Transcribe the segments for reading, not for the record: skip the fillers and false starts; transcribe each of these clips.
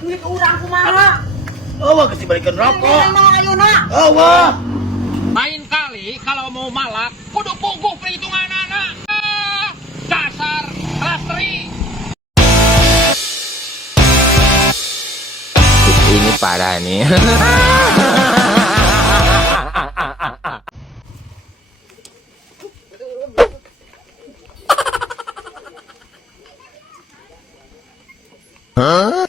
Duit urang kumaha? Awa kasih balikan rokok. Ayeuna. Awa. Lain kali kalau mau malak, kudu puguh perhitungan anak. Dasar rastri. Ini parah nih. Hah?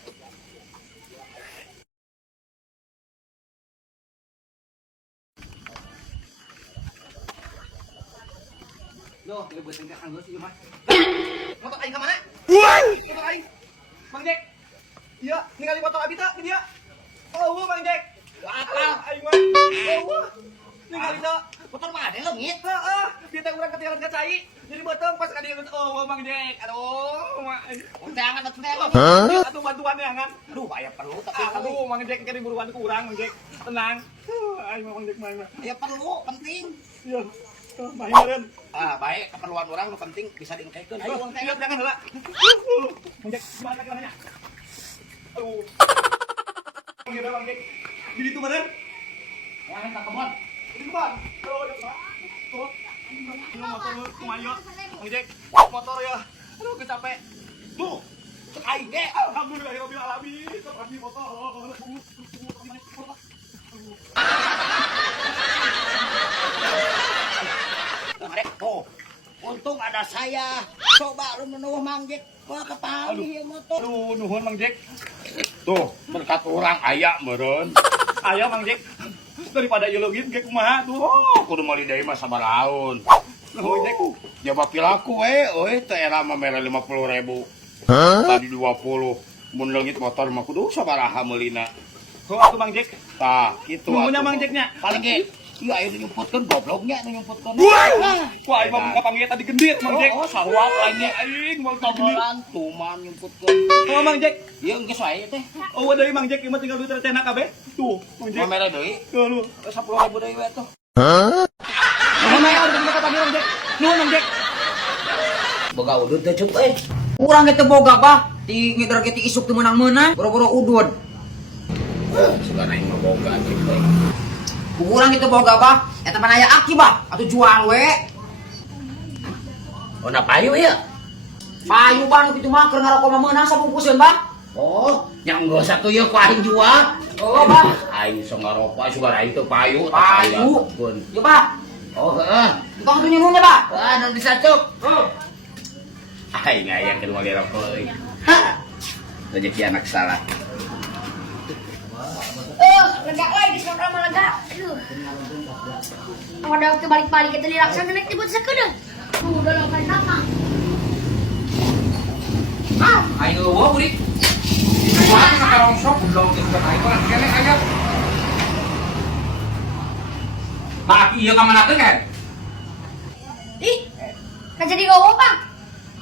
Loh, lebet tengah anggo sih mah. Motor aing ka mana? Motor aing. Mang Jack. Iya, ningali motor abi teh di dia. Oh, Mang Jack. Apa aing mah? Oh, ningali teh motor mah ada leungit. Heeh, dia teh urang ketinggalan ka cai. Jadi botong pas ka dia oh, Mang Jack. Aduh, mah. Jangan atuh teh. Atuh bantuan neangan. Aduh, aya perlu tapi aduh, Mang Jack kene buruan ku urang, Mang Jack. Tenang. Aing mah Mang Jack mah. Ya perlu, penting. Iya. Mahiran. Baik, keperluan orang lu penting bisa diengkekeun. Ayo, Ayo, ingat jangan heula. Mang Jack, gimana caranya? Aduh. Gimana Mang Jack? Di ditu bener? Yang kita kebon. Di kebon. Tuh, tuh. Ini motor lu kumaha? Mang Jack, motor ya. Aduh, capek. Tuh. Cek aing ge. Alhamdulillah rabbil alamin. Kabeh motor. Tuh. Untung ada saya. Coba lu menuh Mang Jack. Wah, kepali ya motor. Aduh, nuhun Mang Jack. Tuh, berkat orang aya meureun. Ayo Mang Jack. Daripada ieu leungit ge kumaha tuh. Oh, kudu meuli deui mah sabaraun. Nuhun Jack. Jaba pilaku euy teh era mah mere 50.000. Tadi 20. Mun leungit motor mah kudu sabaraha meulina. Oh, atuh Mang Jack. Tah, kitu. Nuhunnya Mang Jacknya. Paling ge. Iya, ayo nyumputkeun gobloknya nyumputkeun. Wah, imam buka panggil tadi gendit Mang Jack. Oh, sarua aing Aing mau tau gendit. Tolan tuman nyumputkeun. Oh, Mang Jack. Ieu geus wae teh. Oh, deui Mang Jack, ieu mah tinggal duit teh kabeh. Tuh, Mang Jack. Mamere deui. Tuh, lu. 10.000 deui we tuh. Nuhun aya udah buka panggil Mang Jack. Nuhun Mang Jack. Boga udud teh cuk euy. Urang kita boga bah di ngidar kita isuk teu meunang-meunang boro-boro udud. Sugan aing mah boga cuk euy. Urang kita boga bah eta mah aya aki bah atuh jual we. Ona payu ya. Payu bah nu kitu mah keur ngarokok mah meunang sabungkuseun bah. Oh, yang gak satu ya ku aing jual. Oh bah, Aing so ngarokok sugar aing teu payu. payu. Yo bah, Oh, heeh. tukang tuh nyununnya bah. Wah, nu bisa cuk. Aing aya keur mali rokok euy. Rezeki anak salah. Lega euy geus ngobrol mah lega. Aduh. Ada waktu balik-balik kita dilaksanakan naik dibuat sakedeung. Udah lawan nama. Ayo wo buri. Wah, sekarang sok belum kita ayo lah kene aya. Pak ieu ka mana kan? Ih. Kan jadi gowo, Bang.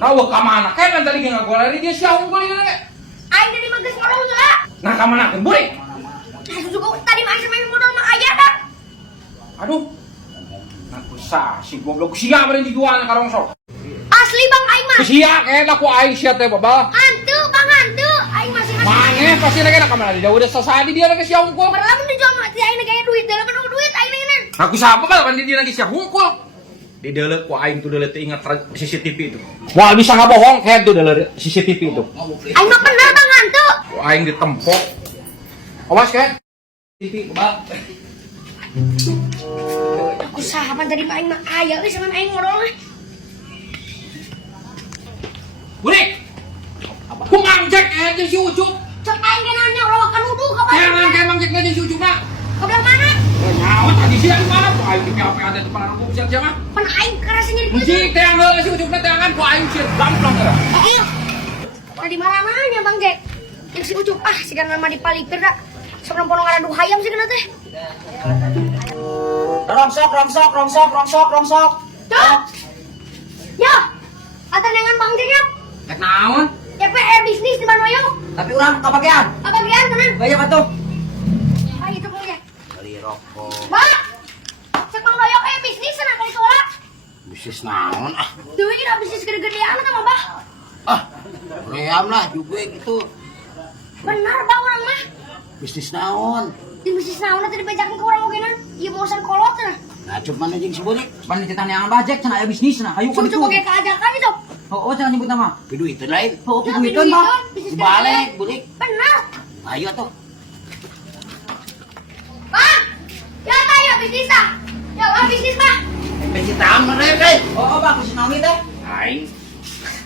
Kau ka mana kan tadi ge ngagolari dia sia unggul ieu ge. Aing dari mangges ngolong ya. Nah ka mana kan buri? Aku juga tadi main main modal mah aya dah. Aduh. Aku sah si goblok sia bari dijual ka rongsok. Asli Bang aing mah. Sia ke laku aing sia teh baba. Hantu, Bang hantu. Aing masih Mange pasti lagi ka mana dia udah sasadi dia lagi sia unggul. Berlamun dijual mah ti aing gaya duit, dalam kan duit aing neunan. Aku sapa kan dia lagi sia unggul. Di deuleu ku aing tuh deuleu teh ingat CCTV itu. Wah bisa ngabohong kayak tuh deuleu CCTV itu. Aing mah bener Bang hantu. Ku aing ditempok. Awas kan? TV bal. Aku sahabat tadi mah aing mah aya euy sama aing modal mah. Burik. Ku mangjek aja si Ucup. Cek aing ge nanya rawakan wudu ka Jangan kayak mangjek aja si Ucup mah. Ka belah mana? Nyawa tadi sih di mana? Ku aing di apa ada di depan aku siap siapa? Pan aing kerasa nyeri kulit. Cik teh angel si Ucup teh tangan ku aing sih gamplang kira. Ayo. Tadi mana Bang Jack? Yang si Ucup si kan mah dipalipir dah. Sok nampono ngaraduh hayam sih kana teh. Rongsok. Tuh. Ya. Atan dengan Bang Jack ya. Tek naon? DPR bisnis di mana yo? Tapi urang kabagean. Kebagian tenan. Bayar atuh. Ayo itu Bang Jack. Beli rokok. Bang. Cek Bang Doyok bisnis sana kali soalnya. Bisnis naon ah. Deui udah bisnis gede-gedean mah Bah. Ream lah juga gitu. Benar Bang Bisnis naon? Di bisnis naon tadi bejakan ke orang mungkinan. Iya bosan kolot nah. Nah, cuman aja yang sebulik. Pan cetan yang bajek cenah aya bisnis nah. Ayo kan Coba kayak keajakan itu. Oh, jangan nyebut nama. Pidu itu lain. Oh, Ya, piduitan mah. bisnis Balik, bulik. Benar. Ayo tuh. Pak. Ya kayak bisnis ah. Ya bisnis Pak. Bisnis naon mana deh? Oh, bagus naon teh. Aing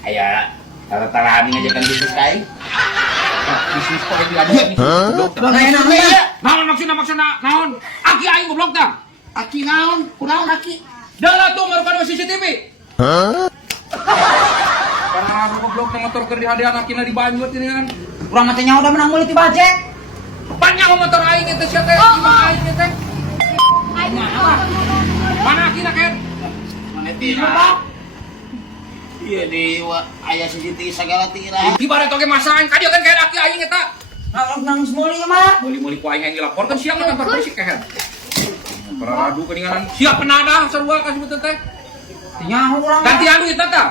aya tara-tara aja kan bisnis kain. Bisnis kok lagi ada nih. Naon maksudna naon? Aki aing goblok dah. Aki naon? Kunaon aki? Dah tuh merupakan CCTV. Karena goblok teh motor keur dihadian akina di Banjur ini kan. Urang mah teh nyawa udah menang meuli ti bajek. Banyak motor aing teh sia teh, imah aing teh. Mana akina kan? Mana tira? Iya di aya CCTV segala tira. Ibarat oge masahan ka dieu kan kayak aki aing eta. Nangis meuli mah. Meuli-meuli ku aing yang dilaporkan siap kan kantor polisi kayak. Para radu keninganan siap penadah sarua ka sebutan teh. Teh nyawa urang. Gantian duit eta.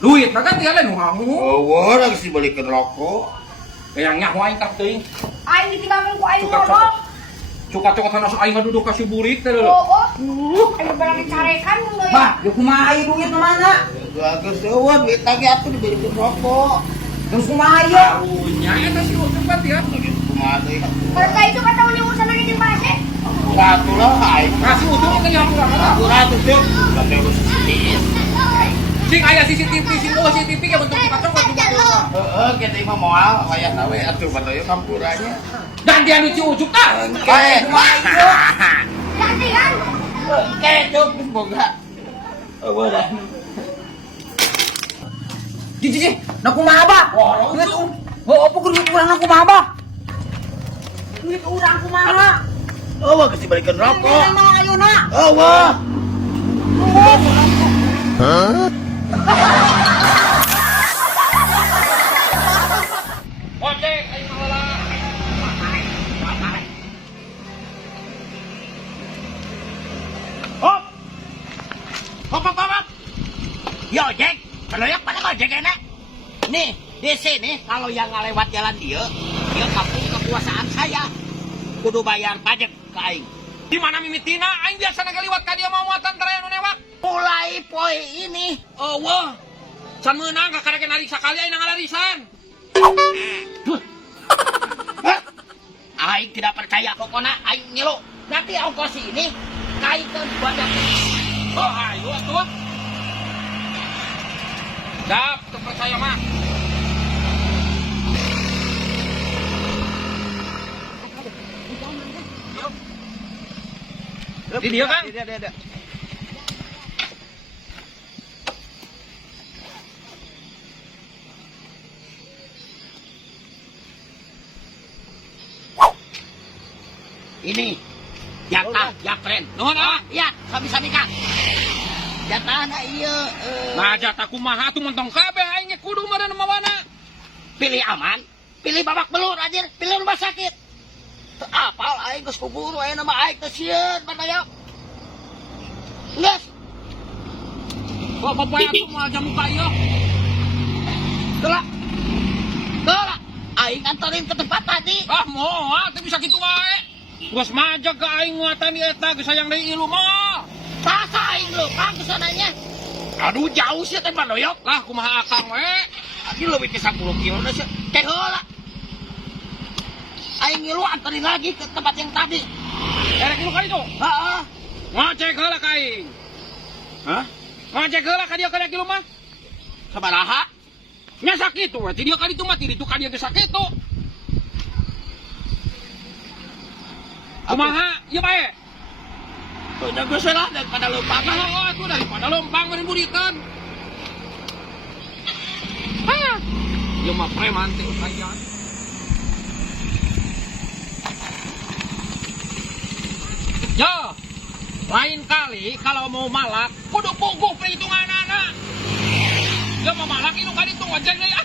Duit, nah gantian lain nu. Oh, orang sih balikin rokok. Kayak nyaho aing tak teuing. Aing ditinggalkan ku aing Cuka-cuka. ngomong. Cuka-cuka sana aing duduk kasih burik teh lho. Oh. Aing barang dicarekan mun deui. Bah, ya kumaha ieu duit mah mana? Bagus eueuh duit lagi atuh dibalikin rokok. Terus kumaha ieu? Punya eta sih cepat ya. Kumaha deui? Karena itu kata uli urusan lagi di pasir. Ratu lah aing. Kasih utuh ke nyampur. Ratu tuh. Kata urus CCTV. Sing aya CCTV, sing eueuh CCTV ge bentuk cuka-cuka juga. Heeh, kita mah moal wayah nawe atuh batoyo kampurannya. Gantian lucu ujuk tah. Engke. Ganti kan? Engke cuk boga. Eueuh dah. Ji, nah kumaha bah? Duit apa duit urang na kumaha bah? Duit urang kumaha? Eueuh geus dibalikin rokok. Kumaha ayeuna? Eueuh. Ojek aing malah. Hop. Hop. Yo, Jack. Peloyak pada ojek enak. Nih, di sini kalau yang ngelewat jalan dia kampung kekuasaan saya. Kudu bayar pajak ke aing. Di mana mimitina aing biasa ngaliwat ka dia mau muatan teraya nu newak. Mulai poe ini, Eueuh. Can meunang ka karek narik sakali aing ngalarisan. aing tidak percaya. Pokoknya aing ngilu. Nanti ongkos ini kaitkan banyak. Oh, ayo atuh. Dap, teu percaya mah. Di dia kan? Dia. Ini jatah jakren. Nuhun ah. Ya, sami-sami Kang. Jatahna ieu Nah, jatah kumaha tuh mentong kabeh aing ge kudu meureun mawana. pilih aman, pilih babak belur anjir, pilih rumah sakit. Teu apal aing geus kuburu ayeuna mah aing teu sieun bantayok. Geus. Kok popoe atuh moal jam muka ieu. Geula. Aing anterin ke tempat tadi. Ah, moal teh bisa kitu wae. Geus majag ka aing nguatan ieu eta geus sayang deui ilu mah. Tasa aing lupa kesananya. Aduh jauh sih teh Bandoyok. Lah kumaha akang we? Ini lebih ke 10 kilo sih. Kayak heula. Aing ngilu anterin lagi ke tempat yang tadi. Erek ilu ka ditu. Heeh. Ngecek heula ka aing. Hah? Ngecek heula ka dieu ka ilu mah. Sabaraha? Nya sakitu we, ti dieu ka ditu mah ti ditu ka dieu geus sakitu. Kumaha? Ieu bae. Udah gue salah daripada lupa. Oh, atuh daripada lompang meureun buritan. Hah. Ieu mah preman teh kajian. Yo, lain kali kalau mau malak, kudu puguh perhitungan anak. Gak mau malak itu kali itu wajah ya.